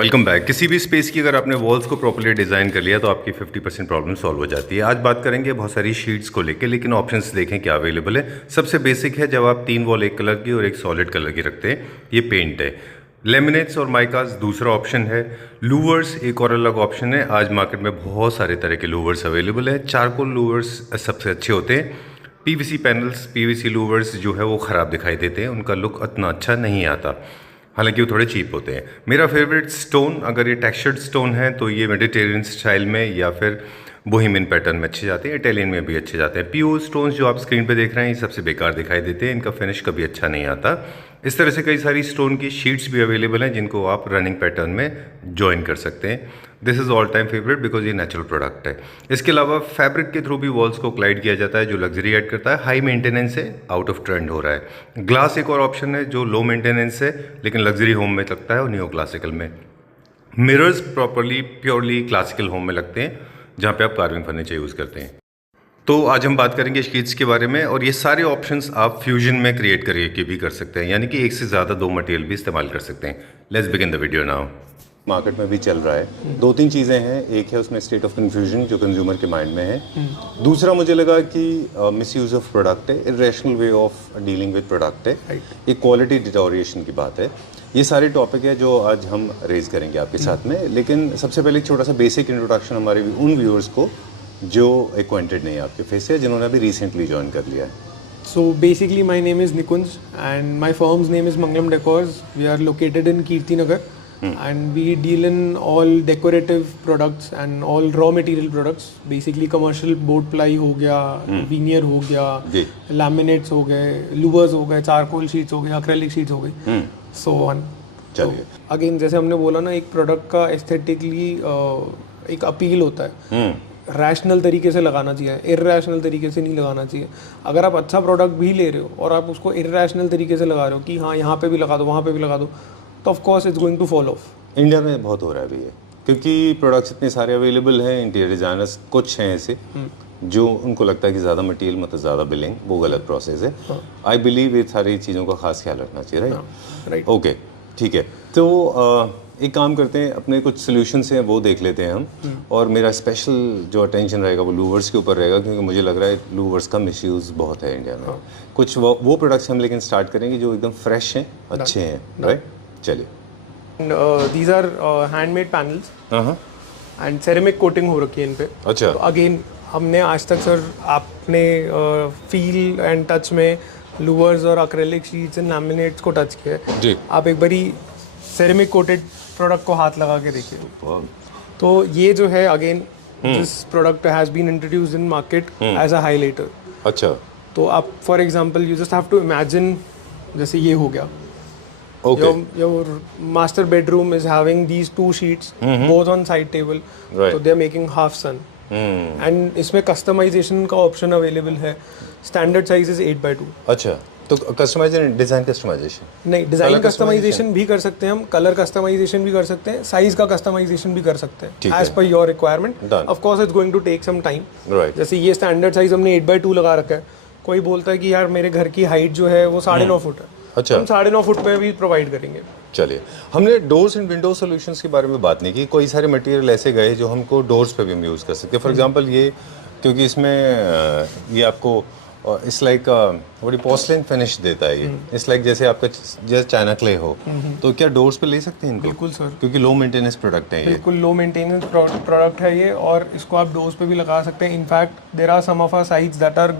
Welcome back. किसी भी space की अगर आपने वॉल्स को प्रॉपर्ली डिज़ाइन कर लिया तो आपकी 50% प्रॉब्लम सॉल्व हो जाती है। आज बात करेंगे बहुत सारी शीट्स को लेके, लेकिन ऑप्शंस देखें क्या अवेलेबल है। सबसे बेसिक है, जब आप 3 वॉल एक कलर की और एक सॉलिड कलर की रखते हैं, ये पेंट है। लेमिनेट्स और माइकास दूसरा ऑप्शन है। लूवर्स एक और अलग ऑप्शन है। आज मार्केट में बहुत सारे तरह के लूवर्स अवेलेबल है। चारकोल लूवर्स सबसे अच्छे होते हैं। पीवीसी पैनल्स, पीवीसी लूवर्स जो है वो ख़राब दिखाई देते हैं, उनका लुक उतना अच्छा नहीं आता, हालांकि वो थोड़े चीप होते हैं। मेरा फेवरेट स्टोन, अगर ये टेक्सचर्ड स्टोन है तो ये मेडिटेरियन स्टाइल में या फिर बोहेमियन पैटर्न में अच्छे जाते हैं, इटालियन में भी अच्छे जाते हैं। पीओ स्टोन्स जो आप स्क्रीन पे देख रहे हैं ये सबसे बेकार दिखाई देते हैं, इनका फिनिश कभी अच्छा नहीं आता। इस तरह से कई सारी स्टोन की शीट्स भी अवेलेबल हैं जिनको आप रनिंग पैटर्न में ज्वाइन कर सकते हैं। This is all time favourite because ये नेचुरल प्रोडक्ट है। इसके अलावा फैब्रिक के थ्रू भी वॉल्स को क्लाइड किया जाता है जो लग्जरी ऐड करता है। हाई मेंटेनेंस है, आउट ऑफ ट्रेंड हो रहा है। ग्लास एक और ऑप्शन है जो लो मेंटेनेंस है लेकिन लग्जरी होम में लगता है और न्यू क्लासिकल में। Mirrors properly purely classical home में लगते हैं जहाँ पे आप कार्विंग फर्नीचर यूज़ करते हैं। तो आज हम बात करेंगे शीट्स के बारे में, और ये सारे ऑप्शंस आप फ्यूजन में क्रिएट करके भी कर सकते हैं, यानी कि एक से ज़्यादा 2 मटेरियल भी इस्तेमाल कर सकते हैं। Let's begin the video now. Market में भी चल रहा है, 2-3 चीज़ें हैं। एक है उसमें स्टेट ऑफ कन्फ्यूजन जो कंज्यूमर के माइंड में है। दूसरा मुझे लगा कि मिसयूज ऑफ प्रोडक्ट है, irrational way of dealing with product है, एक क्वालिटी डिटोरिएशन की बात है। ये सारे टॉपिक है जो आज हम रेज करेंगे आपके साथ में। लेकिन सबसे पहले एक छोटा सा बेसिक इंट्रोडक्शन हमारे उन व्यूअर्स को जो एक्वेंटेड नहीं है आपके फेस से, जिन्होंने अभी रिसेंटली ज्वाइन कर लिया है। So basically my name is Nikunj and my firm's name is Manglam Decors. We are located in Kirti Nagar and we deal in all decorative products and all raw material products. Basically commercial board ply हो गया, veneer हो गया, laminates हो गए, louvers हो गए, charcoal sheets हो गए, acrylic sheets हो गए, so on. चलिए अगेन जैसे हमने बोला ना, एक प्रोडक्ट का एस्थेटिकली एक अपील होता है, रैशनल तरीके से लगाना चाहिए, इर्रैशनल तरीके से नहीं लगाना चाहिए। अगर आप अच्छा प्रोडक्ट भी ले रहे हो और आप उसको इर्रैशनल तरीके से लगा रहे हो कि हाँ यहाँ पे भी लगा दो, वहाँ पे भी लगा दो, तो of course it's going to fall off. India में बहुत हो रहा है अभी ये, क्योंकि प्रोडक्ट्स इतने सारे अवेलेबल हैं। इंटीरियर डिजाइनर्स कुछ हैं ऐसे जो उनको लगता है कि ज़्यादा मटेरियल मतलब ज़्यादा बिलिंग, वो गलत प्रोसेस है। आई बिलीव ये सारी चीज़ों का खास ख्याल रखना चाहिए, राइट? ओके, ठीक है। तो एक काम करते हैं, अपने कुछ सॉल्यूशंस हैं वो देख लेते हैं हम। और मेरा स्पेशल जो अटेंशन रहेगा वो लूवर्स के ऊपर रहेगा, क्योंकि मुझे लग रहा है लूवर्स का मिसयूज़ बहुत है इंडिया में। कुछ वो प्रोडक्ट्स हम लेकिन स्टार्ट करेंगे जो एकदम फ्रेश हैं, अच्छे हैं, राइट? चलिए। These are handmade panels and ceramic coating हो रखी है इन पे। अच्छा। तो अगेन हमने आज तक सर आपने फील एंड टच में लूवर्स और एक्रेलिक शीट्स एंड लैमिनेट्स को टच किया है जी। आप एक बारी सेरेमिक कोटेड प्रोडक्ट को हाथ लगा के देखिए। तो ये जो है again this product has been introduced in market as a highlighter. अच्छा। तो आप for example you just have to imagine, जैसे ये हो गया, your master bedroom is having these 2 sheets both on side table, so they are making half sun and इसमें customization का option available है। Standard size is 8x2। अच्छा, तो customization, design customization नहीं, डिज़ाइन कस्टमाइजेशन भी कर सकते हैं हम, कलर कस्टमाइजेशन भी कर सकते हैं, साइज का कस्टमाइजेशन भी कर सकते हैं as per your requirement. Of course it's going to take some time. जैसे ये स्टैंडर्ड साइज हमने 8x2 लगा रखा है। कोई बोलता है कि यार मेरे घर की हाइट जो है वो 9.5 फुट है, अच्छा, हम 9.5 फुट में भी प्रोवाइड करेंगे। चलिए, हमने डोर्स एंड विंडो सॉल्यूशंस के बारे में बात नहीं की। कोई सारे मटेरियल ऐसे गए जो हमको डोर्स पे भी हम यूज़ कर सकते हैं। फॉर एग्जांपल ये, क्योंकि इसमें ये आपको इस लाइक बड़ी पोर्सलिन फिनिश देता है। ये इस लाइक जैसे आपका जैसे चाइना क्ले हो, तो क्या डोर्स पे ले सकते हैं इनको? बिल्कुल सर, क्योंकि लो मेंटेनेंस प्रोडक्ट है ये। बिल्कुल लो मेंटेनेंस प्रोडक्ट है ये, और इसको आप डोर्स पे भी लगा सकते हैं। In fact there are some of our sites that are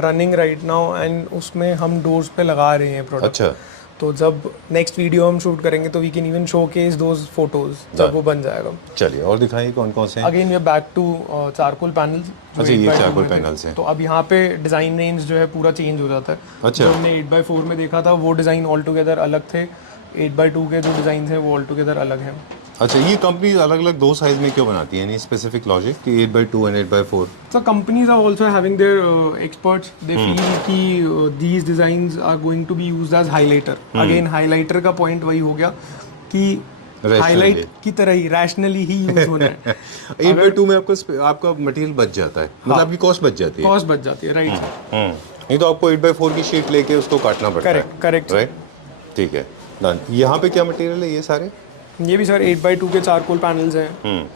running right now and उसमें हम डोर्स पे लगा रहे हैं प्रोडक्ट। अच्छा। तो जब नेक्स्ट वीडियो हम शूट करेंगे तो we can even showcase those photos जब वो बन जाएगा। चलिए, और दिखाइए कौन कौन से हैं। अगेन ये बैक टू चारकोल पैनल्स। अच्छा, ये चारकोल पैनल्स हैं। तो अब यहाँ पे डिज़ाइन रेंज जो है पूरा चेंज हो जाता है। अच्छा। जो हमने 8x4 में देखा था वो डिज़ाइन ऑल टुगेदर अलग थे, 8x2 के जो डिज़ाइन हैं वो ऑल टुगेदर अलग हैं। अच्छा, ये कंपनी अलग अलग 2 साइज में क्यों बनाती है? एनी स्पेसिफिक लॉजिक कि 8x2 and 8x4? So companies are also having their experts. They feel कि these designs are going to be used as highlighter. Again highlighter का point वही हो गया कि हाईलाइट की तरह ही रैशनली ही यूज होना है। 8x2 में आपका मटेरियल बच जाता है, मतलब आपकी कॉस्ट बच जाती है। कॉस्ट बच जाती है, राइट। नहीं तो आपको 8x4 की शीट लेके उसको काटना पड़ता है। करेक्ट, राइट, ठीक है, डन। यहाँ पे क्या मटेरियल है ये सारे? ये भी सर 8x2 के चारकोल पैनल्स हैं।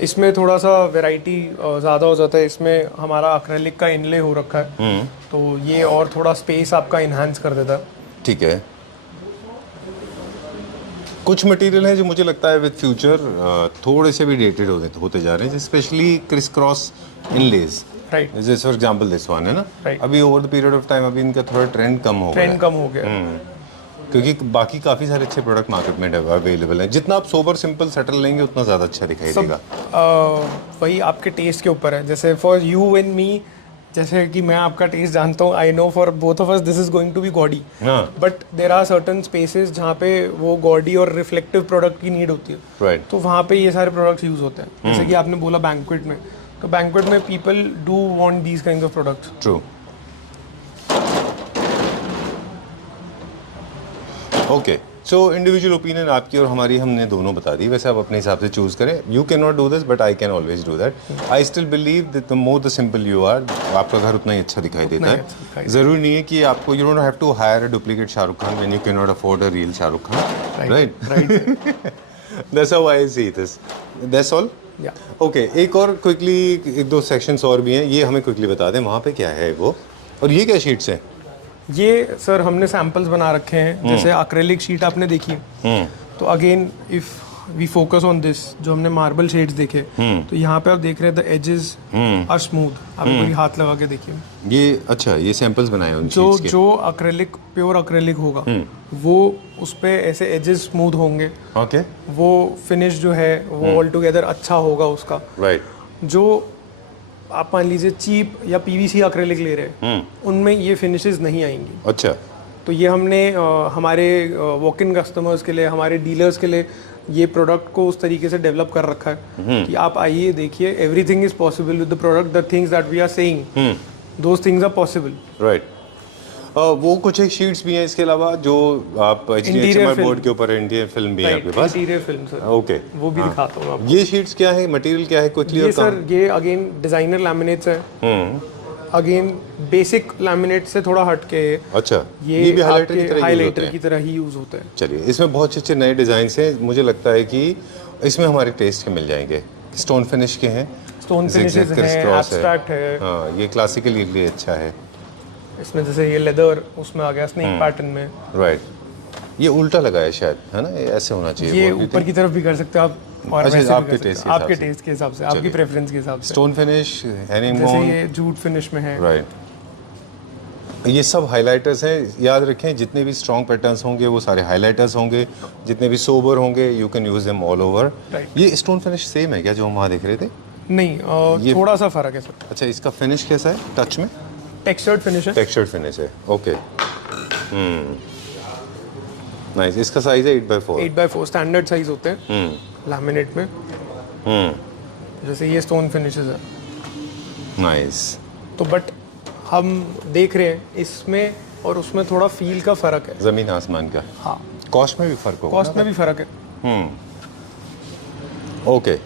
इसमें थोड़ा सा वैरायटी ज़्यादा हो जाता है, इसमें हमारा एक्रेलिक का इनले हो रखा है, तो ये और थोड़ा स्पेस आपका इन्हांस कर देता है। ठीक है। कुछ मटेरियल हैं जो मुझे लगता है विद फ्यूचर थोड़े से भी डेटेड होते जा रहे हैं, स्पेशली क्रिस क्रॉस इनलेज, राइट, जैसे फॉर एग्जांपल दिस वन है ना, Right. अभी over the period of time अभी इनका थोड़ा ट्रेंड कम हो गया ट्रेंड कम हो गया। क्योंकि बाकी काफ़ी सारे अच्छे प्रोडक्ट मार्केट में अवेलेबल हैं। जितना आप सोबर सिंपल सेटल लेंगे उतना ज़्यादा अच्छा दिखाई देगा। वही आपके टेस्ट के ऊपर है। जैसे फॉर यू एंड मी, जैसे कि मैं आपका टेस्ट जानता हूँ, I know for both of us this is going to be gaudy, हाँ, but there are certain spaces जहाँ पे वो गॉडी और रिफ्लेक्टिव प्रोडक्ट की नीड होती है, राइट। तो वहाँ पे ये सारे प्रोडक्ट्स यूज होते हैं। जैसे कि आपने बोला बैंक्वेट में, तो बैंक्वेट में people do want these kinds of products. True. Okay, so individual opinion आपकी और हमारी हमने दोनों बता दी, वैसे आप अपने हिसाब से चूज करें। You can not do this but I can always do that. I still believe that the more the simple you are, आपका घर उतना ही अच्छा दिखाई देता है। जरूरी नहीं है कि आपको, you don't have to hire a duplicate Shahrukh Khan when you can not afford a real Shahrukh Khan, right? That's how I see this. That's all. Okay, एक और क्विकली, एक दो सेक्शंस और भी हैं, ये हमें क्विकली बता दें वहाँ पे क्या है वो, और ये क्या शीट्स हैं? ये सर हमने सैंपल्स बना रखे हैं। जैसे एक्रेलिक शीट आपने देखी, तो again if we focus on this, जो हमने मार्बल शेड्स देखे, तो यहाँ पे आप देख रहे हैं द एजेस आर स्मूथ। आप एक बारी हाथ लगा के देखिए, ये अच्छा, ये सैंपल्स बनाए हैं उन जो शीट्स के। जो एक्रेलिक, प्योर एक्रेलिक होगा, वो उस पे ऐसे एजेस स्मूथ होंगे। ओके, वो फिनिश जो है वो ऑल टुगेदर अच्छा होगा उसका। राइट। जो आप मान लीजिए चीप या पीवीसी एक्रेलिक ले रहे हैं, उनमें ये फिनिशेस नहीं आएंगी। अच्छा, तो ये हमने हमारे वॉक इन कस्टमर्स के लिए, हमारे डीलर्स के लिए ये प्रोडक्ट को उस तरीके से डेवलप कर रखा है कि आप आइए, देखिए, everything is possible with the product, the things that we are saying, those things are possible, right. वो कुछ एक शीट्स भी हैं इसके अलावा जो आप HDHMI बोर्ड के ऊपर, इंटीरियर फिल्म भी है आपके पास। इंटीरियर फिल्म सर, ओके, वो भी दिखाता हूँ आपको। ये शीट्स क्या है, मटेरियल क्या है, क्विकली? ये सर, ये अगेन डिजाइनर लैमिनेट्स है। अगेन बेसिक लैमिनेट से थोड़ा हट के, अच्छा, ये भी हाइलाइटर की तरह यूज होते हाइलाइटर हैं। की तरह ही यूज होते हैं। चलिए, इसमें बहुत अच्छे अच्छे नए डिजाइन हैं, मुझे लगता है कि इसमें हमारे टेस्ट के मिल जाएंगे। स्टोन फिनिश के हैं, स्टोन फिनिशेस हैं, एब्स्ट्रैक्ट है। हाँ, ये क्लासिकल के लिए अच्छा है। इसमें जैसे ये लेदर उसमें आ गया स्नेक पैटर्न में, राइट। ये उल्टा लगा है शायद, है ना? ये ऐसे होना चाहिए। ये What do you ऊपर think? की तरफ भी कर सकते हो आप, और अच्छा, वैसे भी आपके कर सकते टेस्ट हो, के आपके हिसाब से। टेस्ट के हिसाब से, आपकी प्रेफरेंस के हिसाब से। स्टोन फिनिश, हैनिंग जैसे बोन, ये जूट फिनिश में है, राइट। ये सब हाइलाइटर्स हैं, याद रखें, जितने भी स्ट्रॉन्ग पैटर्न्स होंगे वो सारे हाइलाइटर्स होंगे, जितने भी सोबर होंगे you can use them all over. Right. ये स्टोन फिनिश सेम है क्या जो हम वहाँ देख रहे थे? नहीं, थोड़ा सा फर्क है सर। अच्छा, इसका फिनिश कैसा है टच में? टेक्सचर्ड फिनिश है, टेक्सचर्ड फिनिश है, ओके। नाइस। इसका साइज है 8x4। 8x4 स्टैंडर्ड साइज होते हैं लैमिनेट में। जैसे ये स्टोन फिनिशेस है, नाइस। तो बट हम देख रहे हैं इसमें और उसमें थोड़ा फील का फर्क है। जमीन आसमान का। हाँ, कॉस्ट में भी फर्क होगा। कॉस्ट में भी फर्क है। ओके,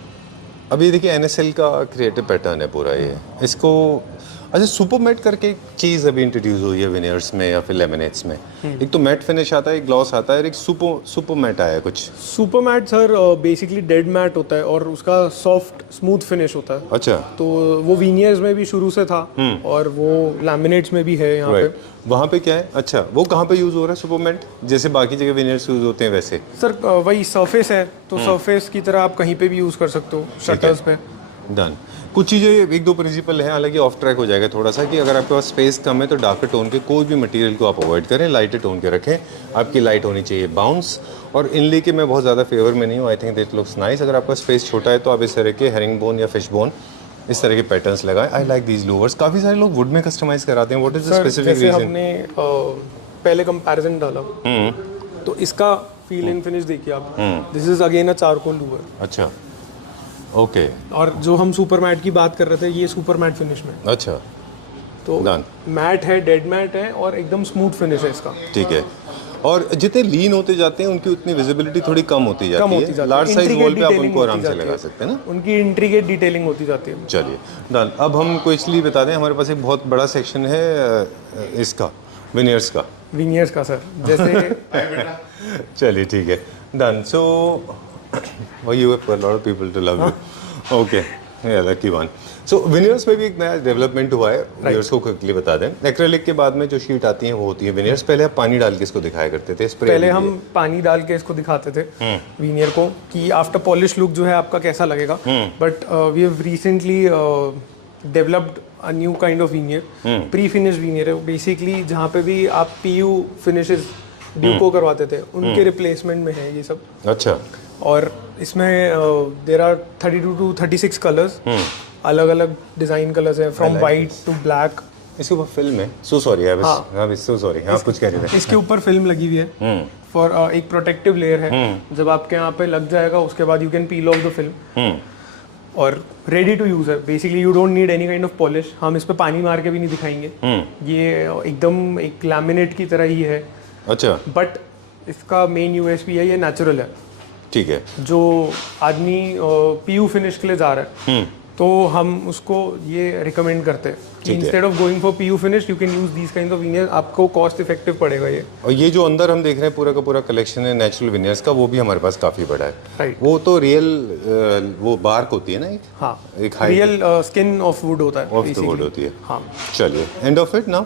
अब ये देखिए NSL का क्रिएटिव पैटर्न है पूरा ये। इसको अच्छा, सुपर मैट करके एक चीज़ अभी इंट्रोड्यूस हुई है विनियर्स में या फिर लेमिनेट्स में। एक तो मैट फिनिश आता है, एक ग्लॉस आता है, और एक सुपर मैट आया है कुछ। Super matte sir basically dead matte होता है और उसका सॉफ्ट स्मूथ फिनिश होता है। अच्छा, तो वो वीनियर्स में भी शुरू से था और वो लैमिनेट्स में भी है यहाँ पे। वहाँ पे क्या है? अच्छा, वो कहाँ पे यूज़ हो रहा है सुपर मैट? जैसे बाकी जगह विनियर्स यूज़ होते हैं वैसे? सर वही सरफेस है, तो सरफेस की तरह आप कहीं पे भी यूज़ कर सकते हो, शटर्स पे। डन। कुछ चीज़ें, एक दो प्रिंसिपल हैं, हालांकि ऑफ ट्रैक हो जाएगा थोड़ा सा, कि अगर आपके पास स्पेस कम है तो डार्कर टोन के कोई भी मटेरियल को आप अवॉइड करें, लाइटर टोन के रखें। आपकी लाइट होनी चाहिए बाउंस, और इनले के मैं बहुत ज़्यादा फेवर में नहीं हूँ। I think that looks nice. अगर आपका स्पेस छोटा है तो आप इस तरह के हेरिंग बोन या फिश बोन, इस तरह के पैटर्न्स लगाएं। I like these louvers. काफ़ी सारे लोग वुड में कस्टमाइज कराते हैं। व्हाट इज द स्पेसिफिक जैसे रीजन? हमने पहले कंपैरिजन डाला, तो इसका फील एंड फिनिश देखिए आप। This is again a charcoal Louvre. अच्छा, ओके। और जो हम सुपर मैट की बात कर रहे थे, ये सुपर मैट फिनिश में। अच्छा, तो Done. मैट है, डेड मैट है, और एकदम स्मूथ फिनिश है इसका। ठीक है। और जितने लीन होते जाते हैं उनकी उतनी विजिबिलिटी थोड़ी कम होती जाती है। लार्ज साइज वॉल पे आप उनको आराम से लगा सकते हैं ना, उनकी इंट्रिकेट डिटेलिंग होती जाती है। चलिए डन। अब हम को इसलिए बता दें, हमारे पास एक बहुत बड़ा सेक्शन है इसका, विनियर्स का। विनियर्स का सर, जैसे चलिए ठीक है। Done. So, well, you have a lot of people to love you. Okay. Yeah, lucky one. So, veneers में भी एक नया डेवलपमेंट हुआ है. Viewers को क्विकली बता दें. एक्रेलिक के बाद में जो शीट आती हैं वो होती है veneers. पहले आप पानी डाल के इसको दिखाया करते थे. स्प्रे पहले हम पानी डाल के इसको दिखाते थे वीनियर को कि आफ्टर पॉलिश लुक जो है आपका कैसा लगेगा. But we have recently developed a new kind of veneer. Pre finish veneer है बेसिकली. जहाँ पे भी आप पीयू फिनिशेस ड्यूको करवाते थे उनके रिप्लेसमेंट में है ये सब. अच्छा. और इसमें देर आर 32 to 36 कलर्स. अलग अलग डिजाइन कलर्स हैं फ्रॉम वाइट टू ब्लैक. इसके ऊपर फिल्म है. So sorry I so sorry. आप कुछ कह रहे थे. इसके ऊपर फिल्म लगी हुई है फॉर एक प्रोटेक्टिव लेयर है. जब आपके यहाँ पे लग जाएगा उसके बाद you can peel of the film और रेडी टू यूज है. Basically you don't need any kind of polish. हम इस पे पानी मार के भी नहीं दिखाएंगे. ये एकदम एक लैमिनेट की तरह ही है. अच्छा. बट इसका मेन यूएसपी है ये नेचुरल है. ठीक है. जो आदमी पीयू फिनिश के लिए जा रहा है तो हम उसको ये रिकमेंड करते हैं कि instead of going for PU finish you can use these kind of veneer. आपको कॉस्ट इफेक्टिव पड़ेगा ये. और ये जो अंदर हम देख रहे हैं पूरा का पूरा कलेक्शन है नेचुरल विनियर्स का, वो भी हमारे पास काफी बड़ा है. Right. वो तो रियल वो बार्क होती है ना एक. हाँ. एक रियल स्किन ऑफ वुड होता है. ऑफ द वुड होती है. हाँ. चलिए एंड ऑफ इट नाउ.